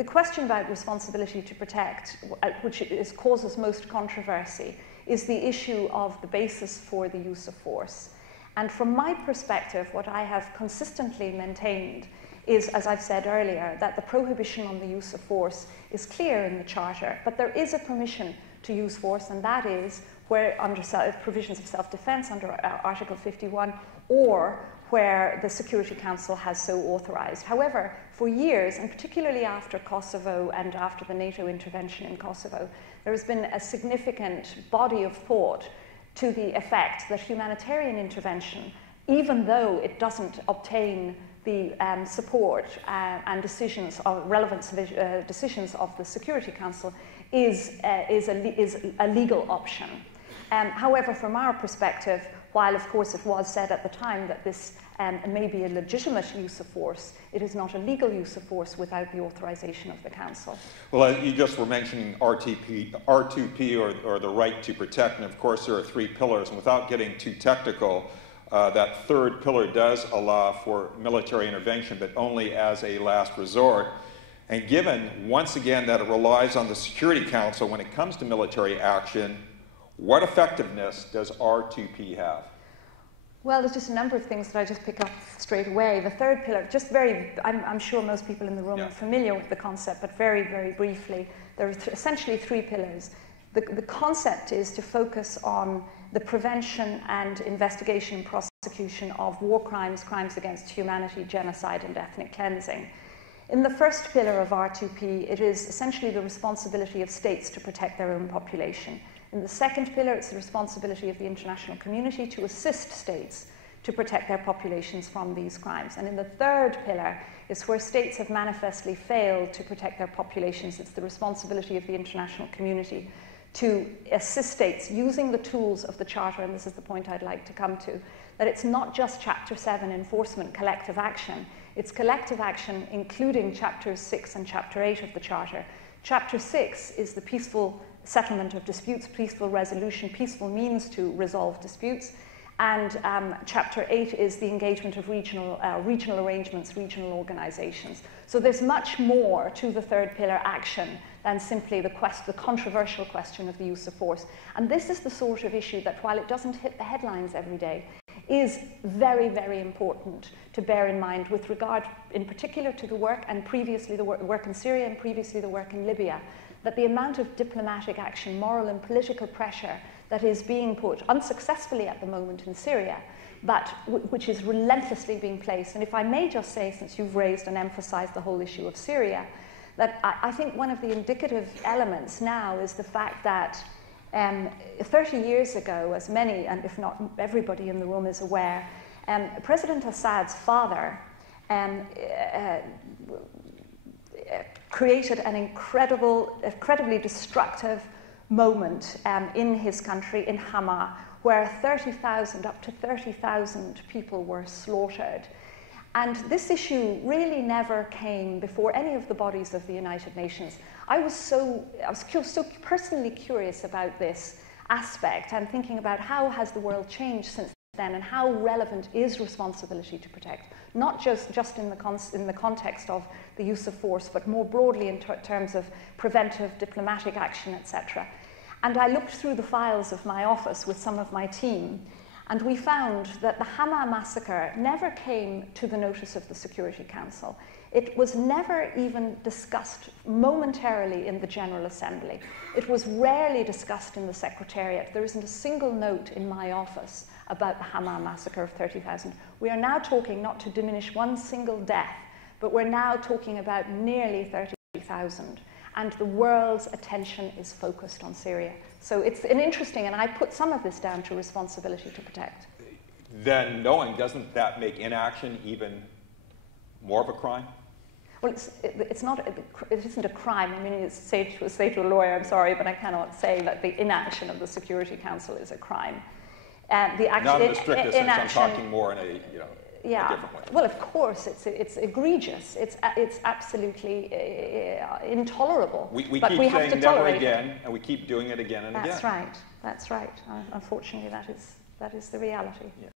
The question about responsibility to protect, which causes most controversy, is the issue of the basis for the use of force. And from my perspective, what I have consistently maintained is, as I've said earlier, that the prohibition on the use of force is clear in the Charter, but there is a permission to use force, and that is where under provisions of self-defence under Article 51, or where the Security Council has so authorised. However, for years, and particularly after Kosovo and after the NATO intervention in Kosovo, there has been a significant body of thought to the effect that humanitarian intervention, even though it doesn't obtain the support and decisions of relevant decisions of the Security Council, is a legal option. However, from our perspective, while of course it was said at the time that this may be a legitimate use of force, it is not a legal use of force without the authorization of the Council. Well, you just were mentioning R2P, or the right to protect, and of course there are three pillars, and without getting too technical, that third pillar does allow for military intervention, but only as a last resort. And given, once again, that it relies on the Security Council when it comes to military action, what effectiveness does R2P have? Well, there's just a number of things that I just pick up straight away. The third pillar, I'm sure most people in the room are familiar with the concept, but very, very briefly, there are essentially three pillars. The concept is to focus on the prevention and investigation and prosecution of war crimes, crimes against humanity, genocide, and ethnic cleansing. In the first pillar of R2P, it is essentially the responsibility of states to protect their own population. In the second pillar, it's the responsibility of the international community to assist states to protect their populations from these crimes. And in the third pillar is where states have manifestly failed to protect their populations. It's the responsibility of the international community to assist states using the tools of the Charter, and this is the point I'd like to come to, that it's not just Chapter 7 enforcement, collective action, it's collective action including Chapters 6 and Chapter 8 of the Charter. Chapter 6 is the peaceful settlement of disputes, peaceful resolution, peaceful means to resolve disputes, and Chapter 8 is the engagement of regional arrangements, regional organisations. So there's much more to the third pillar action than simply the controversial question of the use of force. And this is the sort of issue that, while it doesn't hit the headlines every day, is very, very important to bear in mind with regard in particular to the work, and previously the work in Syria and previously the work in Libya, that the amount of diplomatic action, moral and political pressure that is being put unsuccessfully at the moment in Syria, but which is relentlessly being placed. And if I may just say, since you've raised and emphasized the whole issue of Syria, that I think one of the indicative elements now is the fact that 30 years ago, as many, and if not everybody in the room is aware, President Assad's father created an incredibly destructive moment in his country, in Hama, where up to 30,000 people were slaughtered. And this issue really never came before any of the bodies of the United Nations. I was so personally curious about this aspect and thinking about how has the world changed since then, and how relevant is responsibility to protect, not just in the context of the use of force, but more broadly in terms of preventive diplomatic action, etc. And I looked through the files of my office with some of my team, and we found that the Hama massacre never came to the notice of the Security Council. It was never even discussed momentarily in the General Assembly. It was rarely discussed in the Secretariat. There isn't a single note in my office about the Hama massacre of 30,000. We are now talking, not to diminish one single death, but we're now talking about nearly 30,000. And the world's attention is focused on Syria. So it's an interesting, and I put some of this down to responsibility to protect. Then doesn't that make inaction even more of a crime? Well, it isn't a crime. I mean, it's say to a lawyer, I'm sorry, but I cannot say that the inaction of the Security Council is a crime. The action, not in the strictest sense. I'm talking more in a different way. Well, of course, it's egregious. It's absolutely intolerable. We keep saying never again, and we keep doing it again and again. That's right. That's right. Unfortunately, that is the reality. Yeah.